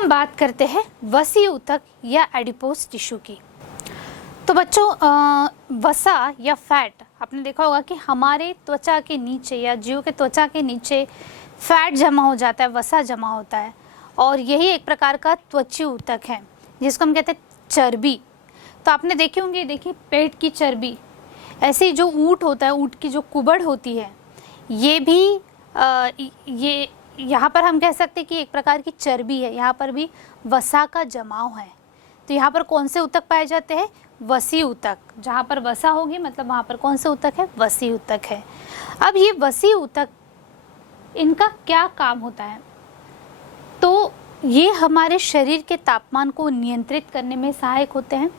हम बात करते हैं वसी ऊतक या एडिपोज टिश्यू की। तो बच्चों वसा या फैट, आपने देखा होगा कि हमारे त्वचा के नीचे या जीव के त्वचा के नीचे फैट जमा हो जाता है, वसा जमा होता है, और यही एक प्रकार का त्वची ऊतक है जिसको हम कहते हैं चर्बी। तो आपने देखे होंगे, देखिए पेट की चर्बी, ऐसे जो ऊँट होता है, ऊँट की जो कुबड़ होती है, ये भी ये यहाँ पर हम कह सकते हैं कि एक प्रकार की चर्बी है, यहाँ पर भी वसा का जमाव है। तो यहाँ पर कौन से ऊतक पाए जाते हैं? वसी ऊतक। जहाँ पर वसा होगी मतलब वहाँ पर कौन से ऊतक है? वसी ऊतक है। अब ये वसी ऊतक, इनका क्या काम होता है? तो ये हमारे शरीर के तापमान को नियंत्रित करने में सहायक होते हैं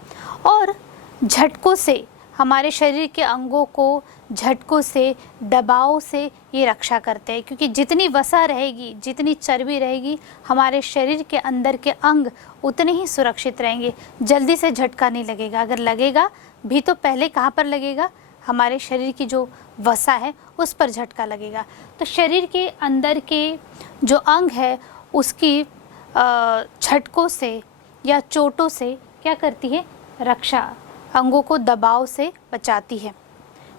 और झटकों से, हमारे शरीर के अंगों को झटकों से, दबाव से ये रक्षा करते हैं, क्योंकि जितनी वसा रहेगी, जितनी चर्बी रहेगी, हमारे शरीर के अंदर के अंग उतने ही सुरक्षित रहेंगे, जल्दी से झटका नहीं लगेगा। अगर लगेगा भी तो पहले कहाँ पर लगेगा? हमारे शरीर की जो वसा है उस पर झटका लगेगा। तो शरीर के अंदर के जो अंग है उसकी झटकों से या चोटों से क्या करती है? रक्षा, अंगों को दबाव से बचाती है।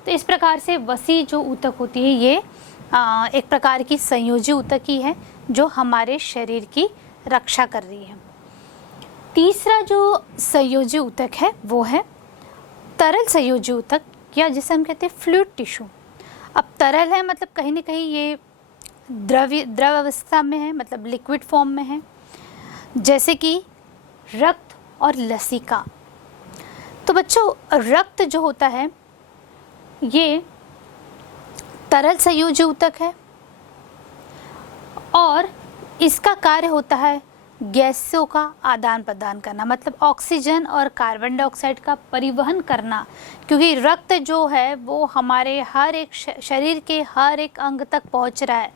तो इस प्रकार से वसी जो ऊतक होती है ये एक प्रकार की संयोजी ऊतक ही है जो हमारे शरीर की रक्षा कर रही है। तीसरा जो संयोजी ऊतक है वो है तरल संयोजी ऊतक, या जिसे हम कहते हैं फ्लूइड टिश्यू। अब तरल है मतलब कहीं ना कहीं ये द्रव अवस्था में है, मतलब लिक्विड फॉर्म में है, जैसे कि रक्त और लसिका। तो बच्चों रक्त जो होता है ये तरल संयोजी ऊतक है और इसका कार्य होता है गैसों का आदान प्रदान करना, मतलब ऑक्सीजन और कार्बन डाइऑक्साइड का परिवहन करना, क्योंकि रक्त जो है वो हमारे हर एक शरीर के हर एक अंग तक पहुंच रहा है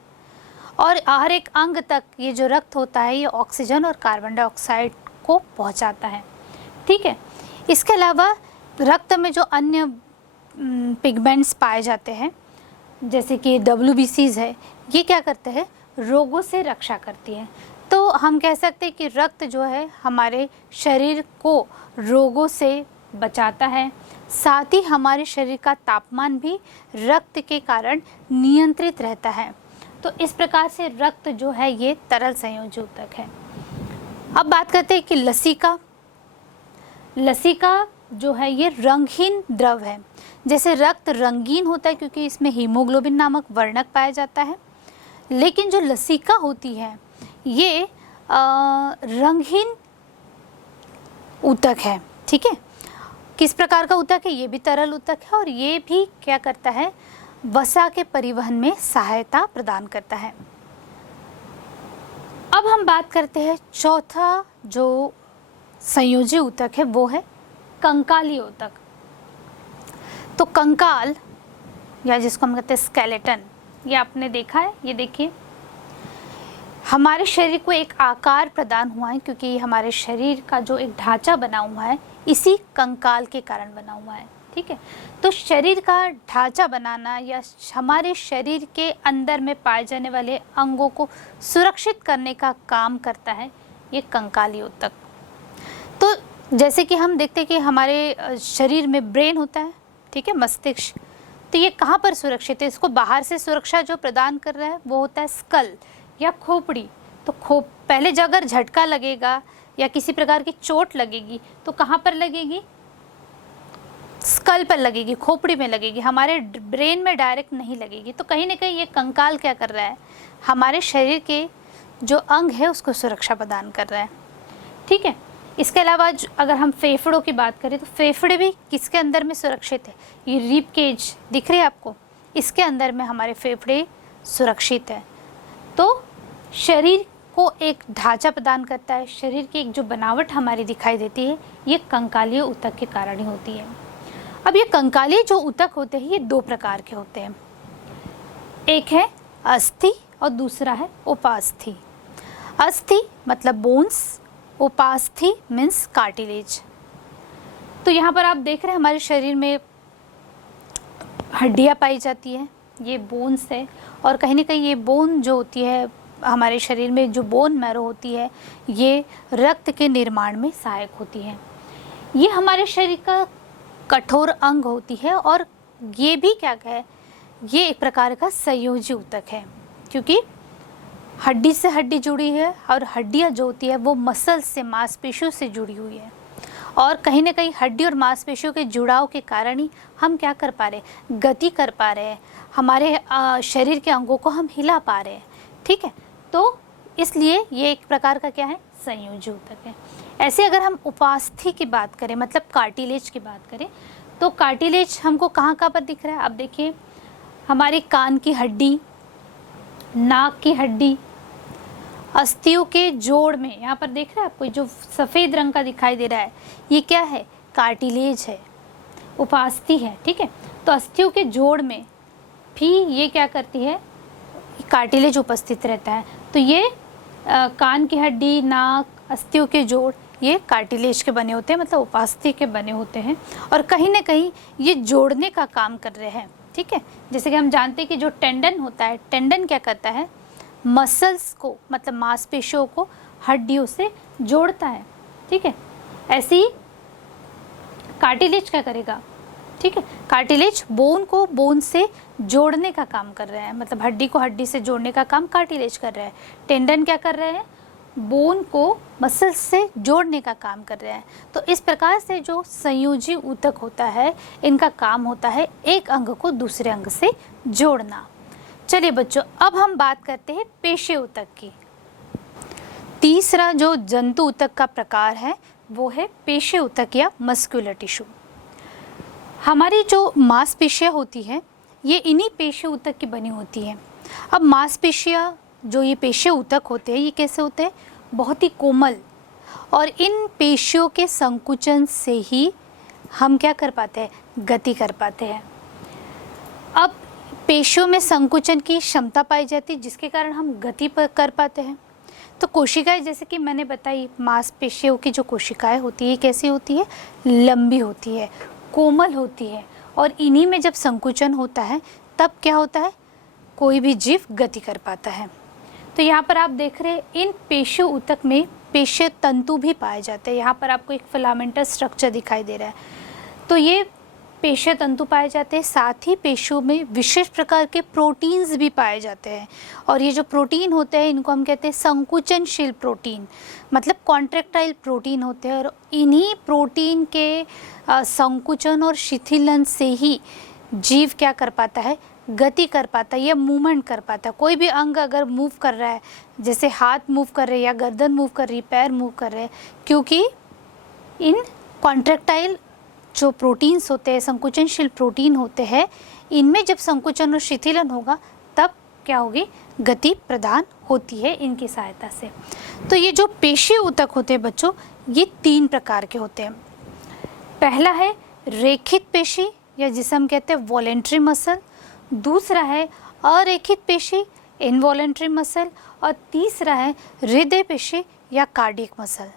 और हर एक अंग तक ये जो रक्त होता है ये ऑक्सीजन और कार्बन डाइऑक्साइड को पहुंचाता है। ठीक है, इसके अलावा रक्त में जो अन्य पिगमेंट्स पाए जाते हैं जैसे कि WBCs है, ये क्या करते हैं? रोगों से रक्षा करती है। तो हम कह सकते हैं कि रक्त जो है हमारे शरीर को रोगों से बचाता है, साथ ही हमारे शरीर का तापमान भी रक्त के कारण नियंत्रित रहता है। तो इस प्रकार से रक्त जो है ये तरल संयोजी ऊतक है। अब बात करते हैं कि लसिका। लसिका जो है ये रंगहीन द्रव है। जैसे रक्त रंगीन होता है क्योंकि इसमें हीमोग्लोबिन नामक वर्णक पाया जाता है, लेकिन जो लसिका होती है ये रंगहीन ऊतक है। ठीक है, किस प्रकार का ऊतक है? ये भी तरल ऊतक है और ये भी क्या करता है? वसा के परिवहन में सहायता प्रदान करता है। अब हम बात करते हैं चौथा जो संयोजी ऊतक है वो है कंकाली ऊतक। तो कंकाल या जिसको हम कहते हैं स्केलेटन, ये आपने देखा है, ये देखिए हमारे शरीर को एक आकार प्रदान हुआ है क्योंकि हमारे शरीर का जो एक ढांचा बना हुआ है इसी कंकाल के कारण बना हुआ है। ठीक है, तो शरीर का ढांचा बनाना या हमारे शरीर के अंदर में पाए जाने वाले अंगों को सुरक्षित करने का काम करता है ये कंकाली ऊतक। तो जैसे कि हम देखते हैं कि हमारे शरीर में ब्रेन होता है, ठीक है, मस्तिष्क, तो ये कहाँ पर सुरक्षित है? इसको बाहर से सुरक्षा जो प्रदान कर रहा है वो होता है स्कल या खोपड़ी। तो पहले जब अगर झटका लगेगा या किसी प्रकार की चोट लगेगी तो कहाँ पर लगेगी? स्कल पर लगेगी, खोपड़ी में लगेगी, हमारे ब्रेन में डायरेक्ट नहीं लगेगी। तो कहीं ना कहीं ये कंकाल क्या कर रहा है? हमारे शरीर के जो अंग है उसको सुरक्षा प्रदान कर रहा है। ठीक है, इसके अलावा अगर हम फेफड़ों की बात करें तो फेफड़े भी किसके अंदर में सुरक्षित है? ये रिब केज दिख रही है आपको, इसके अंदर में हमारे फेफड़े सुरक्षित है। तो शरीर को एक ढांचा प्रदान करता है, शरीर की एक जो बनावट हमारी दिखाई देती है ये कंकालीय ऊतक के कारण ही होती है। अब ये कंकालीय जो ऊतक होते हैं ये दो प्रकार के होते हैं, एक है अस्थि और दूसरा है उपास्थि। अस्थि मतलब बोन्स, उपास्थि मीन्स कार्टिलेज। तो यहाँ पर आप देख रहे हैं हमारे शरीर में हड्डियाँ पाई जाती है, ये बोन्स है, और कहीं ना कहीं ये बोन जो होती है हमारे शरीर में जो बोन मैरो होती है ये रक्त के निर्माण में सहायक होती है। ये हमारे शरीर का कठोर अंग होती है और ये भी क्या है, ये एक प्रकार का संयोजी ऊतक है, क्योंकि हड्डी से हड्डी जुड़ी है और हड्डियाँ जो होती है वो मसल से, मांसपेशियों से जुड़ी हुई है। और कहीं ना कहीं हड्डी और मांसपेशियों के जुड़ाव के कारण ही हम क्या कर पा रहे हैं, गति कर पा रहे हैं, हमारे शरीर के अंगों को हम हिला पा रहे हैं। ठीक है, तो इसलिए ये एक प्रकार का क्या है, संयोजी ऊतक है। ऐसे अगर हम उपास्थि की बात करें, मतलब कार्टिलेज की बात करें, तो कार्टिलेज हमको कहाँ कहाँ पर दिख रहा है। अब देखिए, हमारे कान की हड्डी, नाक की हड्डी, अस्थियों के जोड़ में, यहाँ पर देख रहे हैं आपको जो सफ़ेद रंग का दिखाई दे रहा है, ये क्या है, कार्टिलेज है, उपास्थि है। ठीक है, तो अस्थियों के जोड़ में भी ये क्या करती है, कार्टिलेज उपस्थित रहता है। तो ये कान की हड्डी, नाक, अस्थियों के जोड़, ये कार्टिलेज के बने होते हैं, मतलब उपास्थि के बने होते हैं और कहीं ना कहीं ये जोड़ने का काम कर रहे हैं। ठीक है, जैसे कि हम जानते हैं कि जो टेंडन होता है, टेंडन क्या करता है, मसल्स को, मतलब मांसपेशियों को हड्डियों से जोड़ता है। ठीक है, ऐसे ही कार्टिलेज क्या करेगा, ठीक है, कार्टिलेज बोन को बोन से जोड़ने का काम कर रहा है, मतलब हड्डी को हड्डी से जोड़ने का काम कार्टिलेज कर रहा है। टेंडन क्या कर रहे हैं, बोन को मसल्स से जोड़ने का काम कर रहे हैं। तो इस प्रकार से जो संयोजी ऊतक होता है, इनका काम होता है एक अंग को दूसरे अंग से जोड़ना। चलिए बच्चों, अब हम बात करते हैं पेशी ऊतक की। तीसरा जो जंतु ऊतक का प्रकार है वो है पेशी ऊतक या मस्कुलर टिश्यू। हमारी जो मांसपेशियाँ होती हैं ये इन्हीं पेशी ऊतक की बनी होती हैं। अब मांसपेशियाँ जो ये पेशी ऊतक होते हैं ये कैसे होते हैं, बहुत ही कोमल, और इन पेशियों के संकुचन से ही हम क्या कर पाते हैं, गति कर पाते हैं। अब पेशियों में संकुचन की क्षमता पाई जाती है जिसके कारण हम गति पर कर पाते हैं। तो कोशिकाएं, जैसे कि मैंने बताई, मांसपेशियों की जो कोशिकाएं होती है कैसी होती है, लंबी होती है, कोमल होती है, और इन्हीं में जब संकुचन होता है तब क्या होता है, कोई भी जीव गति कर पाता है। तो यहाँ पर आप देख रहे हैं इन पेशी ऊतक में पेशी तंतु भी पाए जाते हैं। यहाँ पर आपको एक फिलामेंटस स्ट्रक्चर दिखाई दे रहा है, तो ये पेशी तंतु पाए जाते हैं। साथ ही पेशियों में विशेष प्रकार के प्रोटीन्स भी पाए जाते हैं, और ये जो प्रोटीन होते हैं इनको हम कहते हैं संकुचनशील प्रोटीन, मतलब कॉन्ट्रैक्टाइल प्रोटीन होते हैं। और इन्हीं प्रोटीन के संकुचन और शिथिलन से ही जीव क्या कर पाता है, गति कर पाता है या मूवमेंट कर पाता है। कोई भी अंग अगर मूव कर रहा है, जैसे हाथ मूव कर रहे हैं या गर्दन मूव कर रही है, पैर मूव कर रहे हैं, क्योंकि इन कॉन्ट्रैक्टाइल जो प्रोटीन्स होते हैं, संकुचनशील प्रोटीन होते हैं, इनमें जब संकुचन और शिथिलन होगा तब क्या होगी, गति प्रदान होती है इनकी सहायता से। तो ये जो पेशी ऊतक होते हैं बच्चों, ये 3 प्रकार के होते हैं। पहला है रेखित पेशी या जिसे हम कहते हैं वॉलेंट्री मसल, दूसरा है अरेखित पेशी इनवॉलेंट्री मसल, और तीसरा है हृदय पेशी या कार्डियक मसल।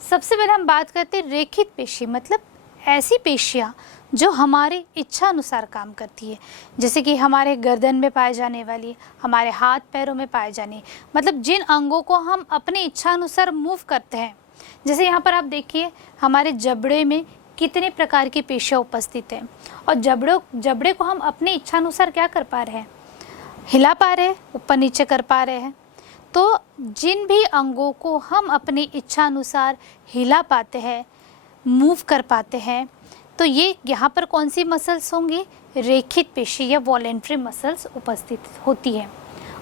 सबसे पहले हम बात करते हैं रेखित पेशी, मतलब ऐसी पेशियाँ जो हमारे इच्छा अनुसार काम करती है, जैसे कि हमारे गर्दन में पाए जाने वाली, हमारे हाथ पैरों में पाए जाने, मतलब जिन अंगों को हम अपनी इच्छा अनुसार मूव करते हैं। जैसे यहाँ पर आप देखिए हमारे जबड़े में कितने प्रकार की पेशियाँ उपस्थित हैं, और जबड़े को हम अपनी इच्छा अनुसार क्या कर पा रहे हैं, हिला पा रहे हैं, ऊपर नीचे कर पा रहे हैं। तो जिन भी अंगों को हम अपनी इच्छा अनुसार हिला पाते हैं, मूव कर पाते हैं, तो ये यहाँ पर कौन सी मसल्स होंगी, रेखित पेशी या वॉलेंट्री मसल्स उपस्थित होती हैं,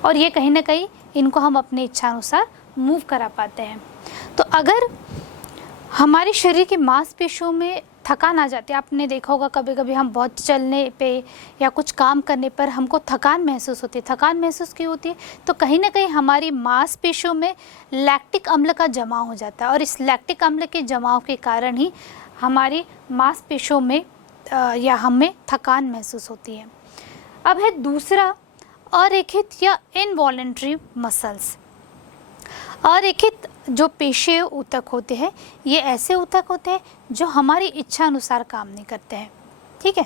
और ये कहीं ना कहीं इनको हम अपनी इच्छा अनुसार मूव करा पाते हैं। तो अगर हमारे शरीर की मांसपेशियों में थकान आ जाती है, आपने देखा होगा कभी कभी हम बहुत चलने पे या कुछ काम करने पर हमको थकान महसूस होती है। थकान महसूस क्यों होती है, तो कहीं ना कहीं हमारी मांसपेशियों में लैक्टिक अम्ल का जमाव हो जाता है, और इस लैक्टिक अम्ल के जमाव के कारण ही हमारी मांसपेशियों में या हमें थकान महसूस होती है। अब है दूसरा अरेखित या इनवॉलेंट्री मसल्स। अरेखित जो पेशी ऊतक होते हैं ये ऐसे ऊतक होते हैं जो हमारी इच्छा अनुसार काम नहीं करते हैं। ठीक है,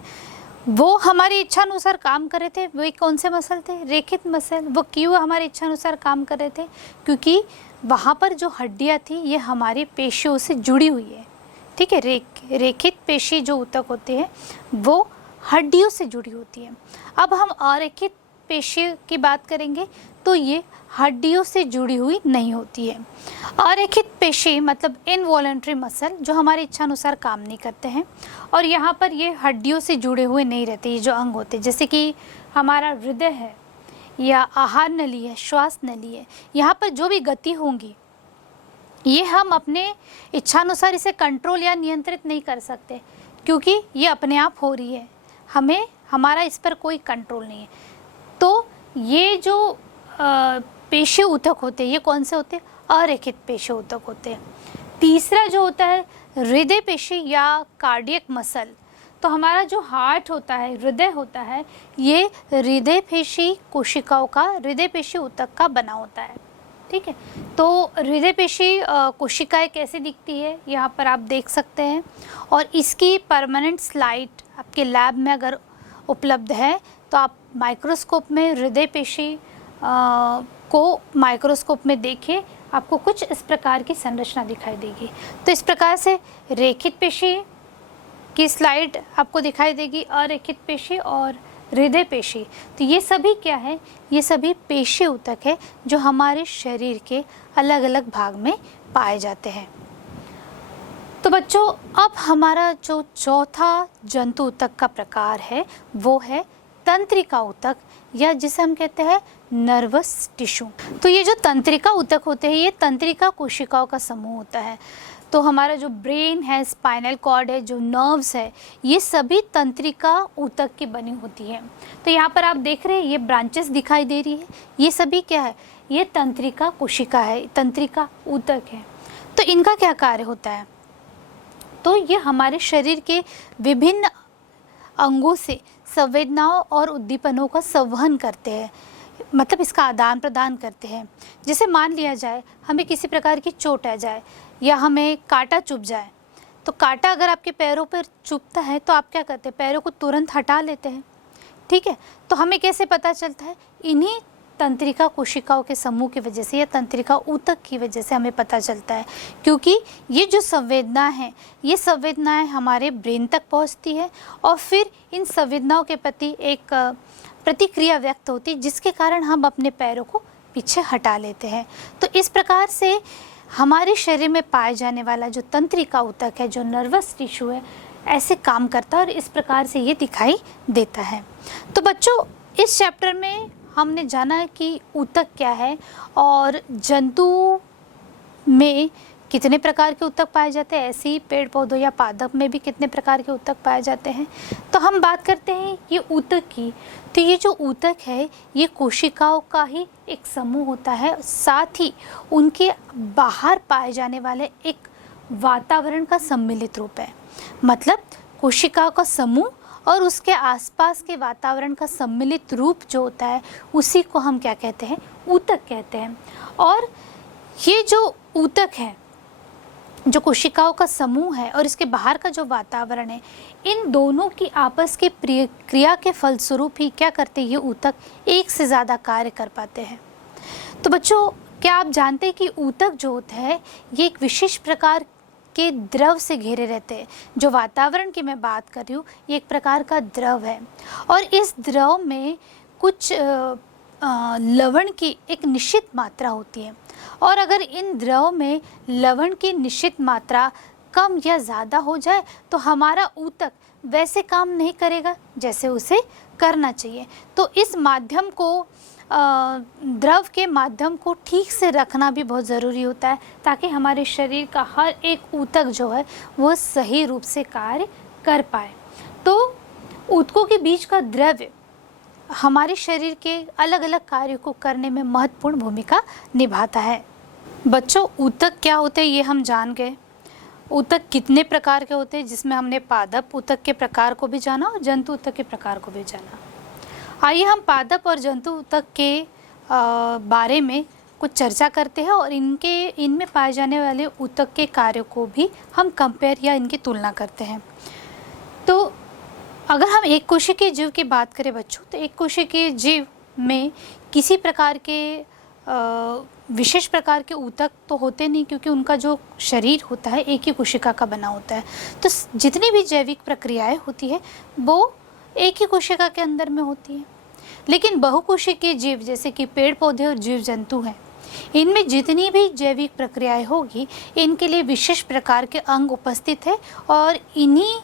वो हमारी इच्छा अनुसार काम कर रहे थे। वही कौन से मसल थे? रेखित मसल। वो क्यों हमारी इच्छा अनुसार काम कर रहे थे? क्योंकि वहाँ पर जो हड्डियाँ थी ये हमारी पेशियों से जुड़ी हुई है। ठीक है, रेखित पेशी जो ऊतक होते हैं वो हड्डियों से जुड़ी होती है। अब हम अरेखित पेशी की बात करेंगे तो ये हड्डियों से जुड़ी हुई नहीं होती है। अरेखित पेशी मतलब इनवॉलंटरी मसल जो हमारी इच्छा अनुसार काम नहीं करते हैं, और यहाँ पर ये हड्डियों से जुड़े हुए नहीं रहते। ये जो अंग होते हैं जैसे कि हमारा हृदय है या आहार नली है, श्वास नली है, यहाँ पर जो भी गति होंगी ये हम अपने इच्छानुसार इसे कंट्रोल या नियंत्रित नहीं कर सकते, क्योंकि ये अपने आप हो रही है, हमारा इस पर कोई कंट्रोल नहीं है। तो ये जो पेशी ऊतक होते हैं ये कौन से होते हैं? अरेखित पेशी ऊतक होते हैं। तीसरा जो होता है हृदय पेशी या कार्डियक मसल। तो हमारा जो हार्ट होता है, हृदय होता है, ये हृदय पेशी कोशिकाओं का, हृदय पेशी ऊतक का बना होता है। ठीक है, तो हृदय पेशी कोशिकाएं कैसे दिखती है यहाँ पर आप देख सकते हैं, और इसकी परमानेंट स्लाइड आपके लैब में अगर उपलब्ध है तो आप माइक्रोस्कोप में हृदय पेशी को माइक्रोस्कोप में देखें, आपको कुछ इस प्रकार की संरचना दिखाई देगी। तो इस प्रकार से रेखित पेशी की स्लाइड आपको दिखाई देगी, अरेखित पेशी और हृदय पेशी। तो ये सभी क्या है? ये सभी पेशी ऊतक है जो हमारे शरीर के अलग अलग भाग में पाए जाते हैं। तो बच्चों, अब हमारा जो चौथा जंतु ऊतक का प्रकार है वो है तंत्रिका ऊतक, या जिसे हम कहते हैं नर्वस टिश्यू। तो ये जो तंत्रिका ऊतक होते हैं ये तंत्रिका कोशिकाओं का समूह होता है। तो हमारा जो ब्रेन है, स्पाइनल कॉर्ड है, जो नर्व्स है, ये सभी तंत्रिका ऊतक की बनी होती है। तो यहाँ पर आप देख रहे हैं ये ब्रांचेस दिखाई दे रही है, ये सभी क्या है? ये तंत्रिका कोशिका है, तंत्रिका ऊतक है। तो इनका क्या कार्य होता है? तो ये हमारे शरीर के विभिन्न अंगों से संवेदनाओं और उद्दीपनों का संवहन करते हैं, मतलब इसका आदान प्रदान करते हैं। जैसे मान लिया जाए हमें किसी प्रकार की चोट आ जाए या हमें कांटा चुभ जाए, तो कांटा अगर आपके पैरों पर चुभता है तो आप क्या करते हैं? पैरों को तुरंत हटा लेते हैं। ठीक है, तो हमें कैसे पता चलता है? इन्हीं तंत्रिका कोशिकाओं के समूह की वजह से या तंत्रिका ऊतक की वजह से हमें पता चलता है, क्योंकि ये जो संवेदना है ये संवेदनाएं हमारे ब्रेन तक पहुंचती है और फिर इन संवेदनाओं के प्रति एक प्रतिक्रिया व्यक्त होती है, जिसके कारण हम अपने पैरों को पीछे हटा लेते हैं। तो इस प्रकार से हमारे शरीर में पाए जाने वाला जो तंत्रिका ऊतक है, जो नर्वस टिश्यू है, ऐसे काम करता है और इस प्रकार से ये दिखाई देता है। तो बच्चों, इस चैप्टर में हमने जाना कि ऊतक क्या है और जंतु में कितने प्रकार के ऊतक पाए जाते हैं, ऐसे ही पेड़ पौधों या पादप में भी कितने प्रकार के ऊतक पाए जाते हैं। तो हम बात करते हैं ये ऊतक की। तो ये जो ऊतक है ये कोशिकाओं का ही एक समूह होता है, साथ ही उनके बाहर पाए जाने वाले एक वातावरण का सम्मिलित रूप है। मतलब कोशिकाओं का समूह और उसके आसपास के वातावरण का सम्मिलित रूप जो होता है उसी को हम क्या कहते हैं? ऊतक कहते हैं। और ये जो ऊतक है, जो कोशिकाओं का समूह है और इसके बाहर का जो वातावरण है, इन दोनों की आपस की क्रिया के फलस्वरूप ही क्या करते हैं? ये ऊतक एक से ज़्यादा कार्य कर पाते हैं। तो बच्चों, क्या आप जानते हैं कि ऊतक जो होता है ये एक विशेष प्रकार के द्रव से घिरे रहते हैं। जो वातावरण की मैं बात कर रही हूँ ये एक प्रकार का द्रव है, और इस द्रव में कुछ लवण की एक निश्चित मात्रा होती है, और अगर इन द्रव में लवण की निश्चित मात्रा कम या ज़्यादा हो जाए तो हमारा ऊतक वैसे काम नहीं करेगा जैसे उसे करना चाहिए। तो इस माध्यम को, द्रव के माध्यम को ठीक से रखना भी बहुत ज़रूरी होता है, ताकि हमारे शरीर का हर एक ऊतक जो है वो सही रूप से कार्य कर पाए। तो ऊतकों के बीच का द्रव्य हमारे शरीर के अलग अलग कार्यों को करने में महत्वपूर्ण भूमिका निभाता है। बच्चों, ऊतक क्या होते हैं ये हम जान गए। ऊतक कितने प्रकार के होते हैं, जिसमें हमने पादप ऊतक के प्रकार को भी जाना और जंतु ऊतक के प्रकार को भी जाना। आइए हम पादप और जंतु ऊतक के बारे में कुछ चर्चा करते हैं और इनमें पाए जाने वाले ऊतक के कार्यों को भी हम कंपेयर या इनकी तुलना करते हैं। तो अगर हम एक कोशिकीय जीव की बात करें बच्चों, तो एक कोशिकीय जीव में किसी प्रकार के विशेष प्रकार के ऊतक तो होते नहीं, क्योंकि उनका जो शरीर होता है एक ही कोशिका का बना होता है। तो जितनी भी जैविक प्रक्रियाएं होती है वो एक ही कोशिका के अंदर में होती है। लेकिन बहुकोशिकीय जीव जैसे कि पेड़ पौधे और जीव जंतु हैं, इनमें जितनी भी जैविक प्रक्रियाएं होगी इनके लिए विशेष प्रकार के अंग उपस्थित है और इन्हीं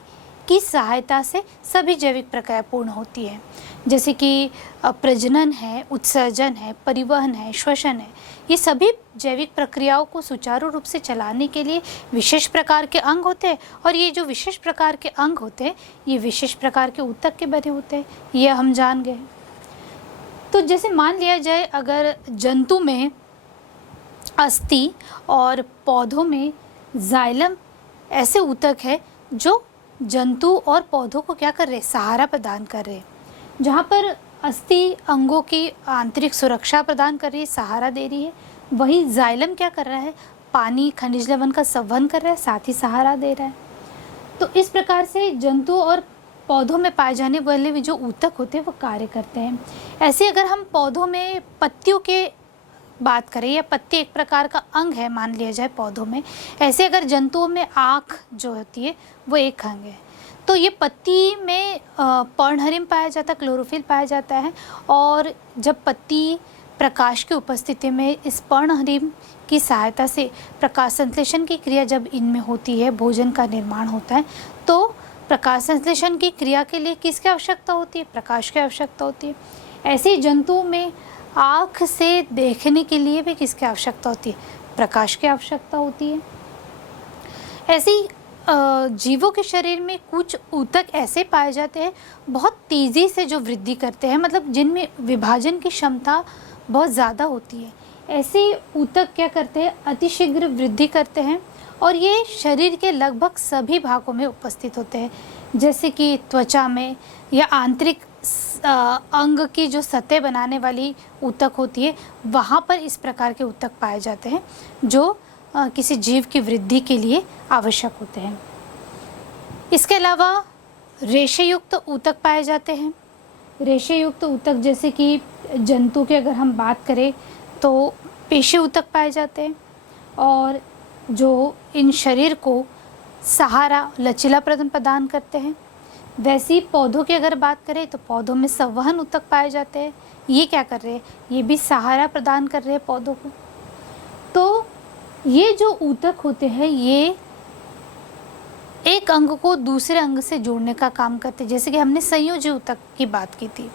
की सहायता से सभी जैविक प्रक्रिया पूर्ण होती है। जैसे कि प्रजनन है, उत्सर्जन है, परिवहन है, श्वसन है, ये सभी जैविक प्रक्रियाओं को सुचारू रूप से चलाने के लिए विशेष प्रकार के अंग होते हैं। और ये जो विशेष प्रकार के अंग होते हैं ये विशेष प्रकार के ऊतक के बने होते हैं, ये हम जान गए। तो जैसे मान लिया जाए अगर जंतु में अस्थि और पौधों में जाइलम ऐसे ऊतक है जो जंतु और पौधों को क्या कर रहे हैं, सहारा प्रदान कर रहे हैं। जहाँ पर अस्थि अंगों की आंतरिक सुरक्षा प्रदान कर रही है, सहारा दे रही है, वही जाइलम क्या कर रहा है, पानी खनिज लवण का संवहन कर रहा है, साथ ही सहारा दे रहा है। तो इस प्रकार से जंतु और पौधों में पाए जाने वाले भी जो ऊतक होते हैं वो कार्य करते हैं। ऐसे अगर हम पौधों में पत्तियों के बात करें, या पत्ती एक प्रकार का अंग है मान लिया जाए पौधों में, ऐसे अगर जंतुओं में आँख जो होती है वो एक अंग है। तो ये पत्ती में पर्णहरिम पाया जाता है, क्लोरोफिल पाया जाता है, और जब पत्ती प्रकाश की उपस्थिति में इस पर्णहरिम की सहायता से प्रकाश संश्लेषण की क्रिया जब इनमें होती है, भोजन का निर्माण होता है, तो प्रकाश संश्लेषण की क्रिया के लिए किसकी आवश्यकता होती है, प्रकाश की आवश्यकता होती है। ऐसे जंतुओं में आँख से देखने के लिए भी किसकी आवश्यकता होती है, प्रकाश की आवश्यकता होती है। ऐसी जीवों के शरीर में कुछ ऊतक ऐसे पाए जाते हैं बहुत तेज़ी से जो वृद्धि करते हैं, मतलब जिनमें विभाजन की क्षमता बहुत ज़्यादा होती है। ऐसे ऊतक क्या करते हैं, अतिशीघ्र वृद्धि करते हैं और ये शरीर के लगभग सभी भागों में उपस्थित होते हैं। जैसे कि त्वचा में या आंतरिक अंग की जो सतह बनाने वाली ऊतक होती है वहाँ पर इस प्रकार के ऊतक पाए जाते हैं जो किसी जीव की वृद्धि के लिए आवश्यक होते हैं। इसके अलावा रेशेयुक्त ऊतक पाए जाते हैं। रेशेयुक्त ऊतक जैसे कि जंतु की अगर हम बात करें तो पेशी ऊतक पाए जाते हैं, और जो इन शरीर को सहारा लचीलापन प्रदान करते हैं। वैसे ही पौधों की अगर बात करें तो पौधों में संवहन ऊतक पाए जाते हैं। ये क्या कर रहे हैं, ये भी सहारा प्रदान कर रहे हैं पौधों को। तो ये जो ऊतक होते हैं ये एक अंग को दूसरे अंग से जोड़ने का काम करते हैं। जैसे कि हमने संयोजी ऊतक की बात की थी,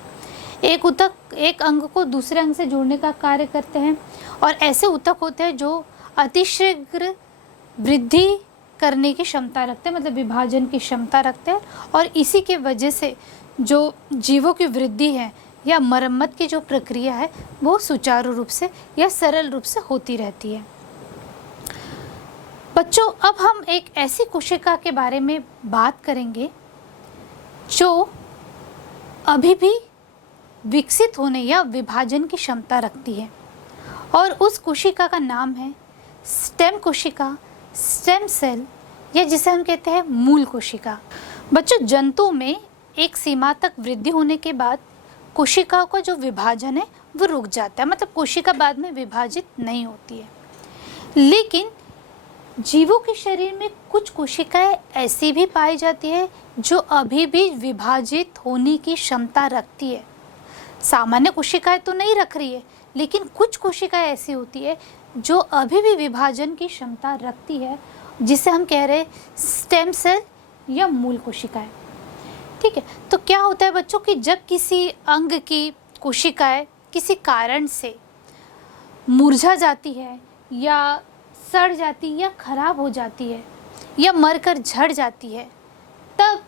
एक ऊतक एक अंग को दूसरे अंग से जोड़ने का कार्य करते हैं। और ऐसे ऊतक होते हैं जो अतिशीघ्र वृद्धि करने की क्षमता रखते हैं, मतलब विभाजन की क्षमता रखते हैं, और इसी के वजह से जो जीवों की वृद्धि है या मरम्मत की जो प्रक्रिया है वो सुचारू रूप से या सरल रूप से होती रहती है। बच्चों, अब हम एक ऐसी कोशिका के बारे में बात करेंगे जो अभी भी विकसित होने या विभाजन की क्षमता रखती है, और उस कोशिका का नाम है स्टेम कोशिका, स्टेम सेल, या जिसे हम कहते हैं मूल कोशिका। बच्चों, जंतु में एक सीमा तक वृद्धि होने के बाद कोशिकाओं का जो विभाजन है वो रुक जाता है, मतलब कोशिका बाद में विभाजित नहीं होती है। लेकिन जीवों के शरीर में कुछ कोशिकाएं ऐसी भी पाई जाती है जो अभी भी विभाजित होने की क्षमता रखती है। सामान्य कोशिकाएं तो नहीं रख रही है, लेकिन कुछ कोशिकाएं ऐसी होती है जो अभी भी विभाजन की क्षमता रखती है, जिसे हम कह रहे हैं स्टेम सेल या मूल कोशिकाएं। ठीक है, तो क्या होता है बच्चों कि जब किसी अंग की कोशिकाएं किसी कारण से मुरझा जाती है या सड़ जाती है या खराब हो जाती है या मरकर झड़ जाती है, तब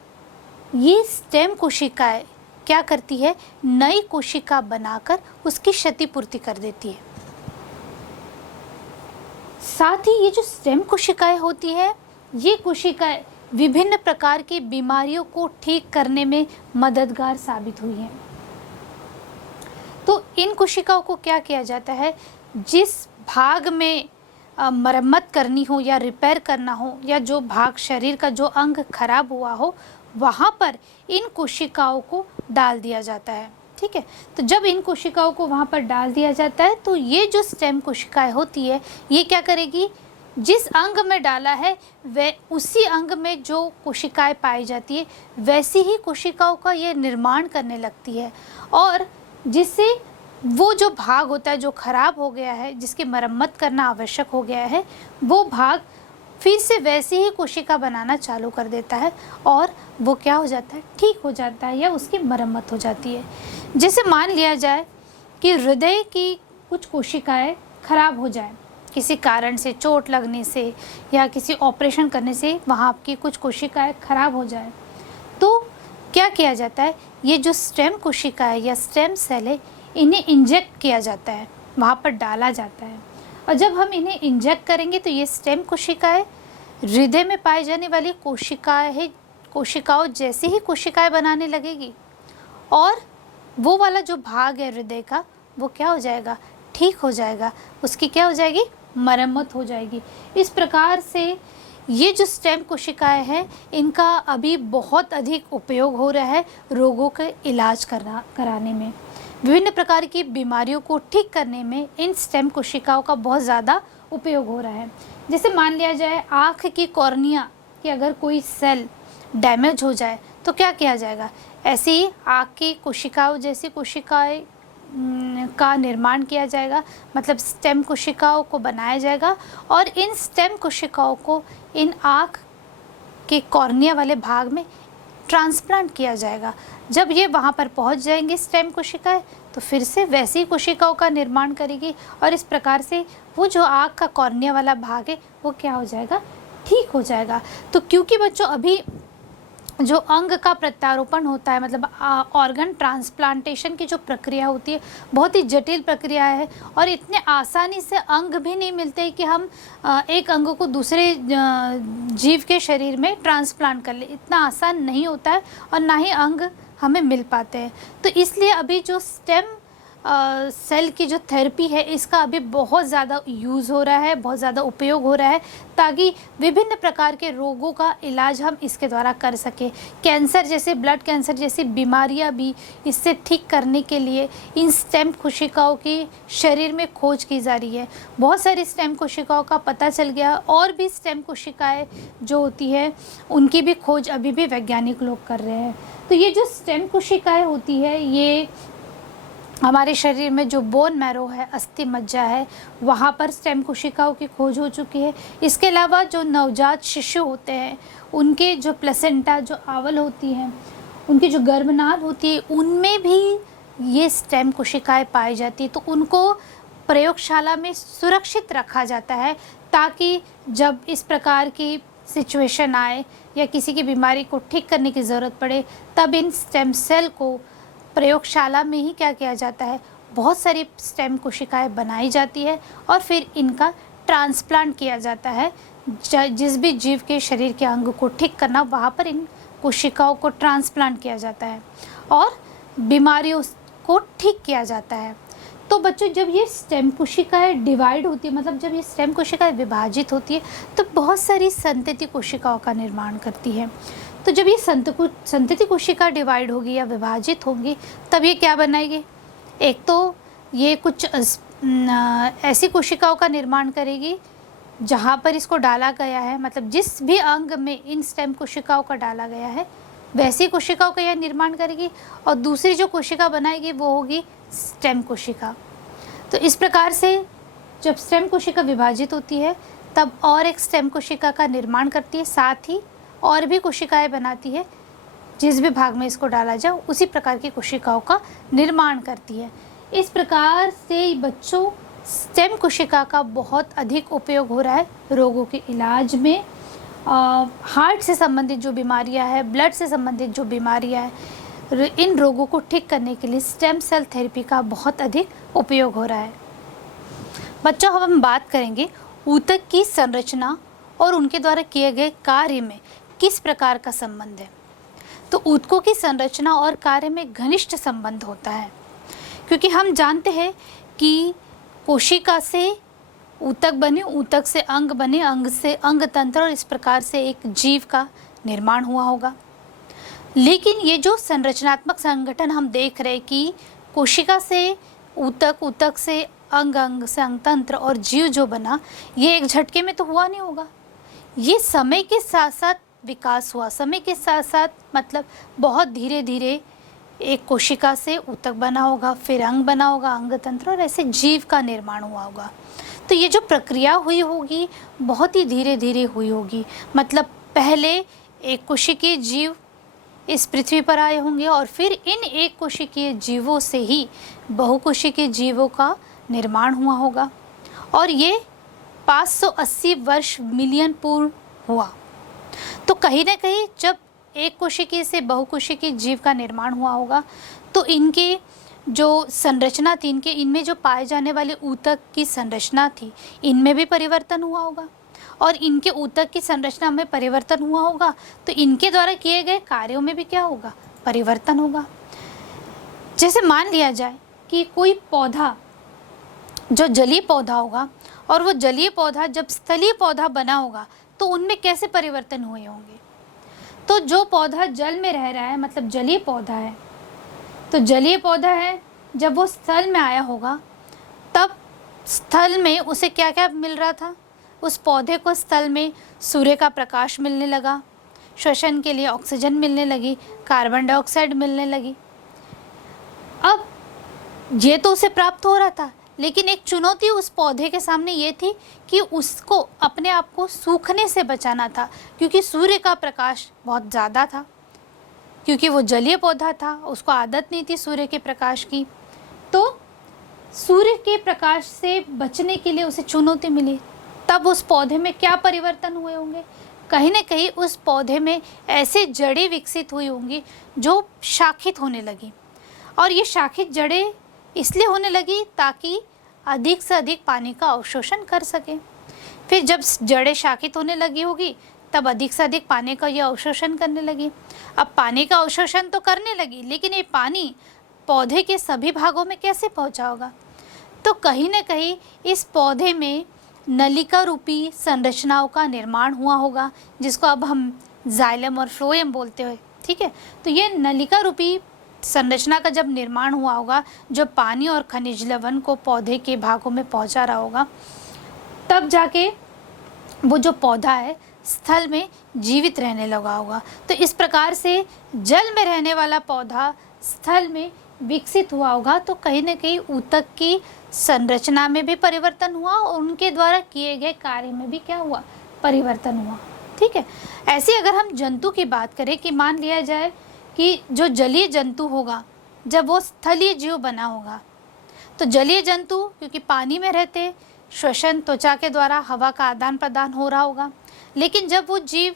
ये स्टेम कोशिकाएं क्या करती है, नई कोशिका बनाकर उसकी क्षतिपूर्ति कर देती है। साथ ही ये जो स्टेम कोशिकाएं होती है, ये कोशिकाएं विभिन्न प्रकार की बीमारियों को ठीक करने में मददगार साबित हुई हैं। तो इन कोशिकाओं को क्या किया जाता है, जिस भाग में मरम्मत करनी हो या रिपेयर करना हो, या जो भाग शरीर का जो अंग खराब हुआ हो, वहाँ पर इन कोशिकाओं को डाल दिया जाता है। ठीक है, तो जब इन कोशिकाओं को वहाँ पर डाल दिया जाता है तो ये जो स्टेम कोशिकाएं होती है ये क्या करेगी, जिस अंग में डाला है वह उसी अंग में जो कोशिकाएं पाई जाती है वैसी ही कोशिकाओं का ये निर्माण करने लगती है, और जिससे वो जो भाग होता है जो खराब हो गया है, जिसकी मरम्मत करना आवश्यक हो गया है, वो भाग फिर से वैसी ही कोशिका बनाना चालू कर देता है और वो क्या हो जाता है, ठीक हो जाता है या उसकी मरम्मत हो जाती है। जैसे मान लिया जाए कि हृदय की कुछ कोशिकाएं खराब हो जाए, किसी कारण से, चोट लगने से या किसी ऑपरेशन करने से वहाँ आपकी कुछ कोशिकाएं खराब हो जाए, तो क्या किया जाता है, ये जो स्टेम कोशिका है या स्टेम सेल है इन्हें इंजेक्ट किया जाता है, वहाँ पर डाला जाता है। और जब हम इन्हें इंजेक्ट करेंगे तो ये स्टेम कोशिकाएं हृदय में पाई जाने वाली कोशिकाओं जैसी ही कोशिकाएं बनाने लगेगी, और वो वाला जो भाग है हृदय का वो क्या हो जाएगा, ठीक हो जाएगा, उसकी क्या हो जाएगी, मरम्मत हो जाएगी। इस प्रकार से ये जो स्टेम कोशिकाएं हैं इनका अभी बहुत अधिक उपयोग हो रहा है रोगों के इलाज कराने में, विभिन्न प्रकार की बीमारियों को ठीक करने में इन स्टेम कोशिकाओं का बहुत ज़्यादा उपयोग हो रहा है। जैसे मान लिया जाए आँख की कॉर्निया की अगर कोई सेल डैमेज हो जाए तो क्या किया जाएगा, ऐसी ही आँख की कोशिकाओं जैसी कोशिकाएं का निर्माण किया जाएगा, मतलब स्टेम कोशिकाओं को बनाया जाएगा और इन स्टेम कोशिकाओं को इन आँख के कॉर्निया वाले भाग में ट्रांसप्लांट किया जाएगा। जब ये वहाँ पर पहुँच जाएंगी स्टेम कोशिकाएं तो फिर से वैसी कोशिकाओं का निर्माण करेगी और इस प्रकार से वो जो आँख का कॉर्निया वाला भाग है वो क्या हो जाएगा, ठीक हो जाएगा। तो क्योंकि बच्चों अभी जो अंग का प्रत्यारोपण होता है, मतलब ऑर्गन ट्रांसप्लांटेशन की जो प्रक्रिया होती है बहुत ही जटिल प्रक्रिया है और इतने आसानी से अंग भी नहीं मिलते कि हम एक अंग को दूसरे जीव के शरीर में ट्रांसप्लांट कर ले, इतना आसान नहीं होता है और ना ही अंग हमें मिल पाते हैं। तो इसलिए अभी जो स्टेम सेल की जो थेरेपी है इसका अभी बहुत ज़्यादा यूज़ हो रहा है, बहुत ज़्यादा उपयोग हो रहा है ताकि विभिन्न प्रकार के रोगों का इलाज हम इसके द्वारा कर सकें। कैंसर जैसे, ब्लड कैंसर जैसी बीमारियां भी इससे ठीक करने के लिए इन स्टेम कोशिकाओं की शरीर में खोज की जा रही है। बहुत सारी स्टेम कोशिकाओं का पता चल गया और भी स्टेम कोशिकाएँ जो होती है उनकी भी खोज अभी भी वैज्ञानिक लोग कर रहे हैं। तो ये जो स्टेम कोशिकाएँ होती है ये हमारे शरीर में जो बोन मैरो है, अस्थि मज्जा है, वहाँ पर स्टेम कोशिकाओं की खोज हो चुकी है। इसके अलावा जो नवजात शिशु होते हैं उनके जो प्लेसेंटा, जो आवल होती हैं, उनकी जो गर्भनाल होती है उनमें भी ये स्टेम कोशिकाएं पाई जाती है। तो उनको प्रयोगशाला में सुरक्षित रखा जाता है ताकि जब इस प्रकार की सिचुएशन आए या किसी की बीमारी को ठीक करने की ज़रूरत पड़े तब इन स्टेम सेल को प्रयोगशाला में ही क्या किया जाता है, बहुत सारी स्टेम कोशिकाएं बनाई जाती है और फिर इनका ट्रांसप्लांट किया जाता है। जिस भी जीव के शरीर के अंग को ठीक करना वहाँ पर इन कोशिकाओं को ट्रांसप्लांट किया जाता है और बीमारियों को ठीक किया जाता है। तो बच्चों जब ये स्टेम कोशिकाएं डिवाइड होती है, मतलब जब ये स्टेम कोशिकाएं विभाजित होती है तो बहुत सारी संतति कोशिकाओं का निर्माण करती है। तो जब ये संतति कोशिका डिवाइड होगी या विभाजित होंगी तब ये क्या बनाएगी, एक तो ये कुछ ऐसी कोशिकाओं का निर्माण करेगी जहाँ पर इसको डाला गया है, मतलब जिस भी अंग में इन स्टेम कोशिकाओं का डाला गया है वैसी कोशिकाओं का यह निर्माण करेगी और दूसरी जो कोशिका बनाएगी वो होगी स्टेम कोशिका। तो इस प्रकार से जब स्टेम कोशिका विभाजित होती है तब और एक स्टेम कोशिका का निर्माण करती है, साथ ही और भी कोशिकाएं बनाती है, जिस भी भाग में इसको डाला जाए उसी प्रकार की कोशिकाओं का निर्माण करती है। इस प्रकार से बच्चों स्टेम कोशिका का बहुत अधिक उपयोग हो रहा है रोगों के इलाज में। हार्ट से संबंधित जो बीमारियां हैं, ब्लड से संबंधित जो बीमारियां हैं, इन रोगों को ठीक करने के लिए स्टेम सेल थेरेपी का बहुत अधिक उपयोग हो रहा है। बच्चों अब हम बात करेंगे ऊतक की संरचना और उनके द्वारा किए गए कार्य में किस प्रकार का संबंध है। तो ऊतकों की संरचना और कार्य में घनिष्ठ संबंध होता है, क्योंकि हम जानते हैं कि कोशिका से ऊतक बने, ऊतक से अंग बने, अंग से अंग तंत्र और इस प्रकार से एक जीव का निर्माण हुआ होगा। लेकिन ये जो संरचनात्मक संगठन हम देख रहे हैं कि कोशिका से ऊतक, ऊतक से अंग, अंग से अंगतंत्र और जीव जो बना, ये एक झटके में तो हुआ नहीं होगा। ये समय के साथ साथ विकास हुआ, समय के साथ साथ मतलब बहुत धीरे धीरे एक कोशिका से ऊतक बना होगा, फिर अंग बना होगा, अंगतंत्र, और ऐसे जीव का निर्माण हुआ होगा। तो ये जो प्रक्रिया हुई होगी बहुत ही धीरे धीरे हुई होगी। मतलब पहले एक कोशिकीय जीव इस पृथ्वी पर आए होंगे और फिर इन एक कोशिकीय जीवों से ही बहुकोशिकीय जीवों का निर्माण हुआ होगा, और ये 580 वर्ष मिलियन पूर्व हुआ। तो कहीं ना कहीं जब एक कोशिकीय से बहुकोशिकीय जीव का निर्माण हुआ होगा तो इनके जो संरचना थी, इनके इनमें जो पाए जाने वाले ऊतक की संरचना थी, इनमें भी परिवर्तन हुआ होगा, और इनके ऊतक की संरचना में परिवर्तन हुआ होगा तो इनके द्वारा किए गए कार्यों में भी क्या होगा, परिवर्तन होगा। जैसे मान लिया जाए कि कोई पौधा जो जलीय पौधा होगा और वो जलीय पौधा जब स्थलीय पौधा बना होगा तो उनमें कैसे परिवर्तन हुए होंगे। तो जो पौधा जल में रह रहा है मतलब जलीय पौधा है, तो जलीय पौधा है, जब वो स्थल में आया होगा तब स्थल में उसे क्या क्या मिल रहा था, उस पौधे को स्थल में सूर्य का प्रकाश मिलने लगा, श्वसन के लिए ऑक्सीजन मिलने लगी, कार्बन डाइऑक्साइड मिलने लगी। अब ये तो उसे प्राप्त हो रहा था, लेकिन एक चुनौती उस पौधे के सामने ये थी कि उसको अपने आप को सूखने से बचाना था, क्योंकि सूर्य का प्रकाश बहुत ज़्यादा था, क्योंकि वो जलीय पौधा था, उसको आदत नहीं थी सूर्य के प्रकाश की। तो सूर्य के प्रकाश से बचने के लिए उसे चुनौती मिली। तब उस पौधे में क्या परिवर्तन हुए होंगे, कहीं ना कहीं उस पौधे में ऐसे जड़ें विकसित हुई होंगी जो शाखित होने लगी, और ये शाखित जड़ें इसलिए होने लगी ताकि अधिक से अधिक पानी का अवशोषण कर सके। फिर जब जड़ें शाखित होने लगी होगी तब अधिक से अधिक पानी का ये अवशोषण करने लगी। अब पानी का अवशोषण तो करने लगी, लेकिन ये पानी पौधे के सभी भागों में कैसे पहुंचा होगा। तो कहीं ना कहीं इस पौधे में नलिका रूपी संरचनाओं का निर्माण हुआ होगा, जिसको अब हम जाइलम और फ्लोएम बोलते हैं। ठीक है, तो ये नलिका रूपी संरचना का जब निर्माण हुआ होगा, जो पानी और खनिज लवण को पौधे के भागों में पहुंचा रहा होगा, तब जाके वो जो पौधा है स्थल में जीवित रहने लगा होगा। तो इस प्रकार से जल में रहने वाला पौधा स्थल में विकसित हुआ होगा। तो कहीं ना कहीं ऊतक की संरचना में भी परिवर्तन हुआ और उनके द्वारा किए गए कार्य में भी क्या हुआ, परिवर्तन हुआ। ठीक है, ऐसे अगर हम जंतु की बात करें कि मान लिया जाए कि जो जलीय जंतु होगा जब वो स्थलीय जीव बना होगा, तो जलीय जंतु क्योंकि पानी में रहते, श्वसन त्वचा के द्वारा हवा का आदान प्रदान हो रहा होगा, लेकिन जब वो जीव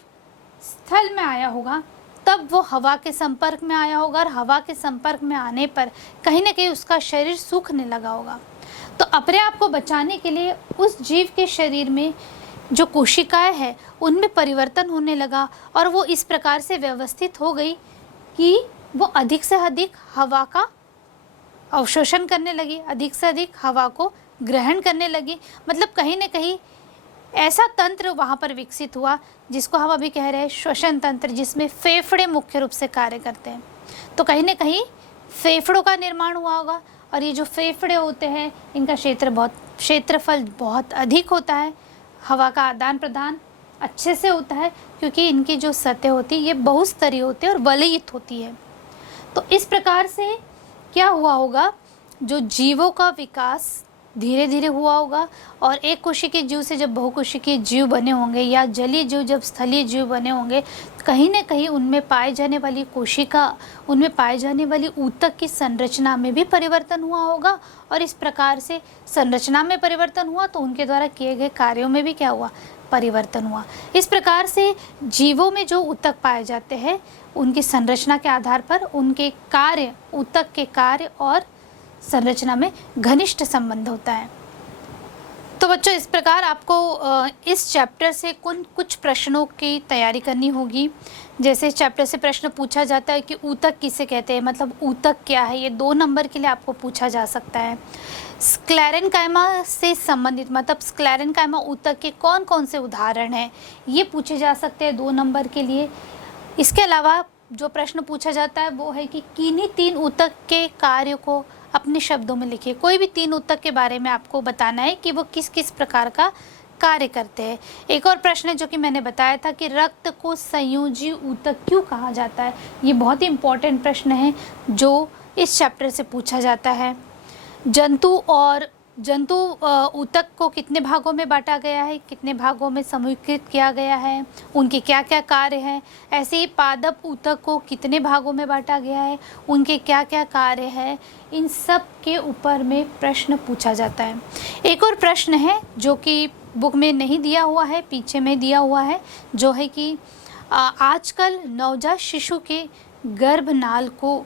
स्थल में आया होगा तब वो हवा के संपर्क में आया होगा, और हवा के संपर्क में आने पर कहीं ना कहीं उसका शरीर सूखने लगा होगा। तो अपने आप को बचाने के लिए उस जीव के शरीर में जो कोशिकाएं हैं उनमें परिवर्तन होने लगा, और वो इस प्रकार से व्यवस्थित हो गई कि वो अधिक से अधिक हवा का अवशोषण करने लगी, अधिक से अधिक हवा को ग्रहण करने लगी। मतलब कहीं ना कहीं ऐसा तंत्र वहाँ पर विकसित हुआ जिसको हम अभी कह रहे हैं श्वसन तंत्र, जिसमें फेफड़े मुख्य रूप से कार्य करते हैं। तो कहीं ना कहीं फेफड़ों का निर्माण हुआ होगा, और ये जो फेफड़े होते हैं इनका क्षेत्रफल बहुत अधिक होता है, हवा का आदान प्रदान अच्छे से होता है, क्योंकि इनकी जो सतह होती है ये बहुस्तरीय होती है और वलयित होती है। तो इस प्रकार से क्या हुआ होगा, जो जीवों का विकास धीरे धीरे हुआ होगा, और एक कोशिकीय जीव से जब बहुकोशिकीय जीव बने होंगे या जलीय जीव जब स्थलीय जीव बने होंगे, कहीं ना कहीं उनमें पाए जाने वाली कोशिका, उनमें पाए जाने वाली ऊतक की संरचना में भी परिवर्तन हुआ होगा, और इस प्रकार से संरचना में परिवर्तन हुआ तो उनके द्वारा किए गए कार्यों में भी क्या हुआ, परिवर्तन हुआ। इस प्रकार से जीवों में जो ऊतक पाए जाते हैं उनकी संरचना के आधार पर उनके कार्य, ऊतक के कार्य और संरचना में घनिष्ठ संबंध होता है। तो बच्चों इस प्रकार आपको इस चैप्टर से कुछ प्रश्नों की तैयारी करनी होगी। जैसे चैप्टर से प्रश्न पूछा जाता है कि ऊतक किसे कहते हैं, मतलब ऊतक क्या है, ये 2 नंबर के लिए आपको पूछा जा सकता है। स्क्लेरेंकाइमा से संबंधित मतलब स्क्लेरेंकाइमा ऊतक के कौन कौन से उदाहरण हैं, ये पूछे जा सकते हैं 2 नंबर के लिए। इसके अलावा जो प्रश्न पूछा जाता है वो है कि किन्हीं 3 ऊतक के कार्य को अपने शब्दों में लिखिए। कोई भी 3 ऊतक के बारे में आपको बताना है कि वो किस किस प्रकार का कार्य करते हैं। एक और प्रश्न है जो कि मैंने बताया था कि रक्त को संयोजी ऊतक क्यों कहा जाता है। ये बहुत ही इम्पोर्टेंट प्रश्न है जो इस चैप्टर से पूछा जाता है। जंतु ऊतक को कितने भागों में बांटा गया है, कितने भागों में समूहीकृत किया गया है, उनके क्या क्या कार्य हैं। ऐसे ही पादप ऊतक को कितने भागों में बांटा गया है, उनके क्या क्या कार्य है, इन सब के ऊपर में प्रश्न पूछा जाता है। एक और प्रश्न है जो कि बुक में नहीं दिया हुआ है, पीछे में दिया हुआ है, जो है कि आजकल नवजात शिशु के गर्भनाल को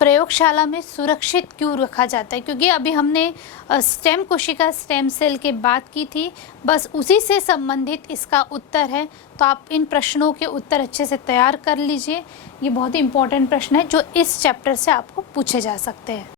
प्रयोगशाला में सुरक्षित क्यों रखा जाता है। क्योंकि अभी हमने स्टेम कोशिका स्टेम सेल की बात की थी, बस उसी से संबंधित इसका उत्तर है। तो आप इन प्रश्नों के उत्तर अच्छे से तैयार कर लीजिए। ये बहुत ही इम्पोर्टेंट प्रश्न है जो इस चैप्टर से आपको पूछे जा सकते हैं।